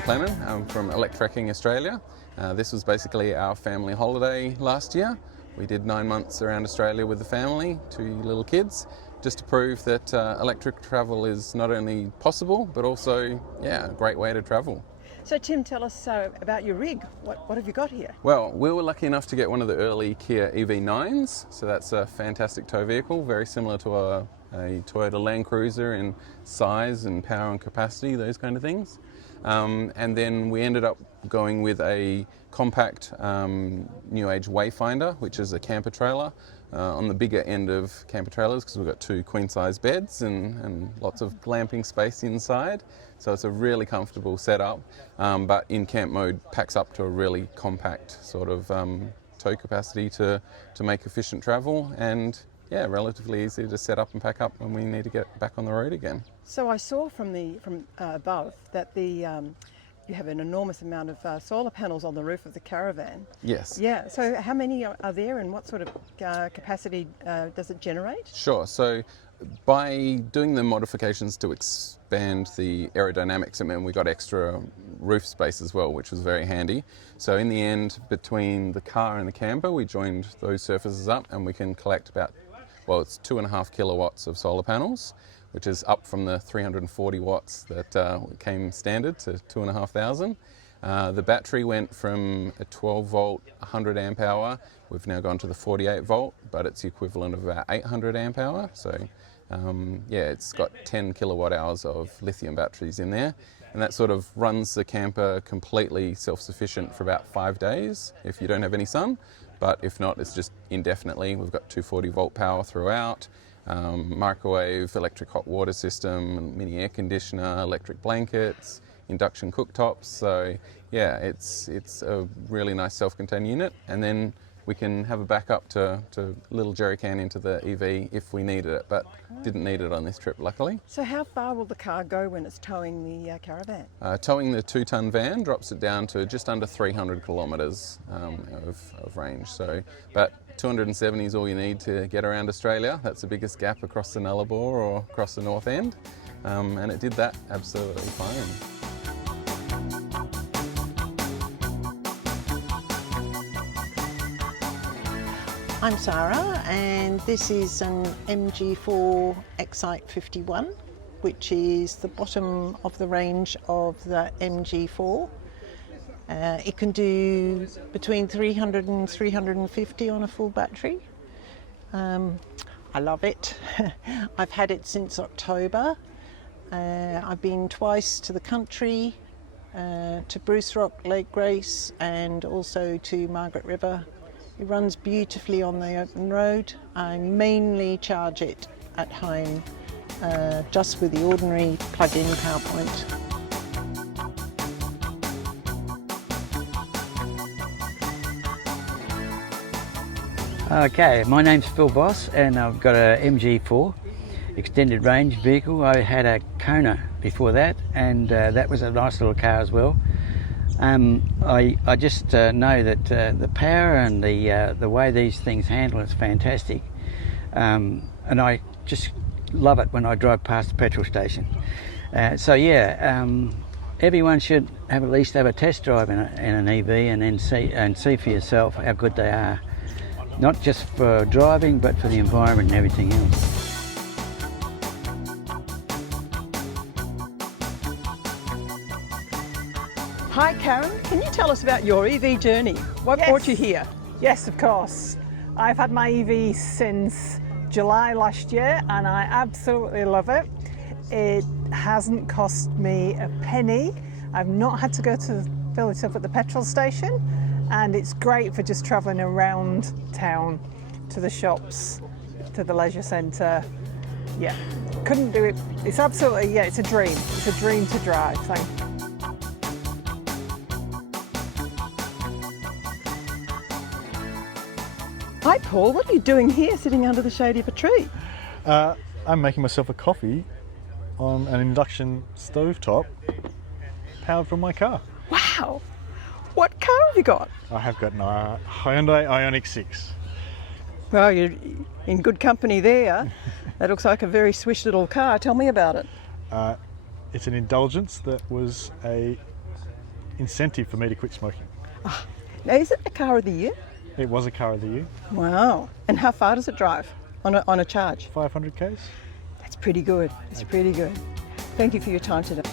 McLennon. I'm from ElecTrekking Australia. This was basically our family holiday last year. We did 9 months around Australia with the family, 2 little kids, just to prove that electric travel is not only possible, but also, a great way to travel. So Tim, tell us about your rig. What have you got here? Well, we were lucky enough to get one of the early Kia EV9s, so that's a fantastic tow vehicle, very similar to a Toyota Land Cruiser in size and power and capacity, those kind of things. And then we ended up going with a compact new age Wayfinder, which is a camper trailer, on the bigger end of camper trailers, because we've got 2 queen size beds and lots of glamping space inside. So it's a really comfortable setup, but in camp mode packs up to a really compact sort of tow capacity to make efficient travel, and relatively easy to set up and pack up when we need to get back on the road again. So I saw from above that you have an enormous amount of solar panels on the roof of the caravan. Yes. Yeah. So how many are there, and what sort of capacity does it generate? Sure. So by doing the modifications to expand the aerodynamics, we got extra roof space as well, which was very handy. So in the end, between the car and the camper, we joined those surfaces up, and we can collect it's 2.5 kilowatts of solar panels, which is up from the 340 watts that came standard to 2,500. The battery went from a 12 volt, 100 amp hour. We've now gone to the 48 volt, but it's the equivalent of about 800 amp hour. So it's got 10 kilowatt hours of lithium batteries in there. And that sort of runs the camper completely self-sufficient for about 5 days if you don't have any sun. But if not, it's just indefinitely. We've got 240 volt power throughout, microwave, electric hot water system, mini air conditioner, electric blankets, induction cooktops. So it's a really nice self-contained unit. And then we can have a backup to little jerry can into the EV if we needed it, but didn't need it on this trip, luckily. So how far will the car go when it's towing the caravan? Towing the 2-ton van drops it down to just under 300 kilometres of range. So, but 270 is all you need to get around Australia. That's the biggest gap across the Nullarbor or across the North End, and it did that absolutely fine. I'm Sarah, and this is an MG4 Excite 51, which is the bottom of the range of the MG4. It can do between 300 and 350 on a full battery. I love it. I've had it since October. I've been twice to the country, to Bruce Rock, Lake Grace, and also to Margaret River. It runs beautifully on the open road. I mainly charge it at home, just with the ordinary plug-in power point. Okay, my name's Phil Boss, and I've got a MG4 extended range vehicle. I had a Kona before that, and that was a nice little car as well. I just know that the power and the way these things handle is fantastic, and I just love it when I drive past the petrol station. Everyone should at least have a test drive in an EV and then see for yourself how good they are, not just for driving but for the environment and everything else. Hi Karen, can you tell us about your EV journey? What brought you here? Yes, of course. I've had my EV since July last year and I absolutely love it. It hasn't cost me a penny. I've not had to go to fill it up at the petrol station, and it's great for just travelling around town, to the shops, to the leisure centre. Yeah, couldn't do it. It's absolutely, it's a dream. It's a dream to drive. Thank you. Hi Paul, what are you doing here sitting under the shade of a tree? I'm making myself a coffee on an induction stovetop powered from my car. Wow! What car have you got? I have got a Hyundai Ionic 6. Well, you're in good company there. That looks like a very swish little car. Tell me about it. It's an indulgence that was a incentive for me to quit smoking. Now, is it a car of the year? It was a car of the year. Wow. And how far does it drive on a charge? 500 k's. That's pretty good. It's pretty good. Thank you for your time today.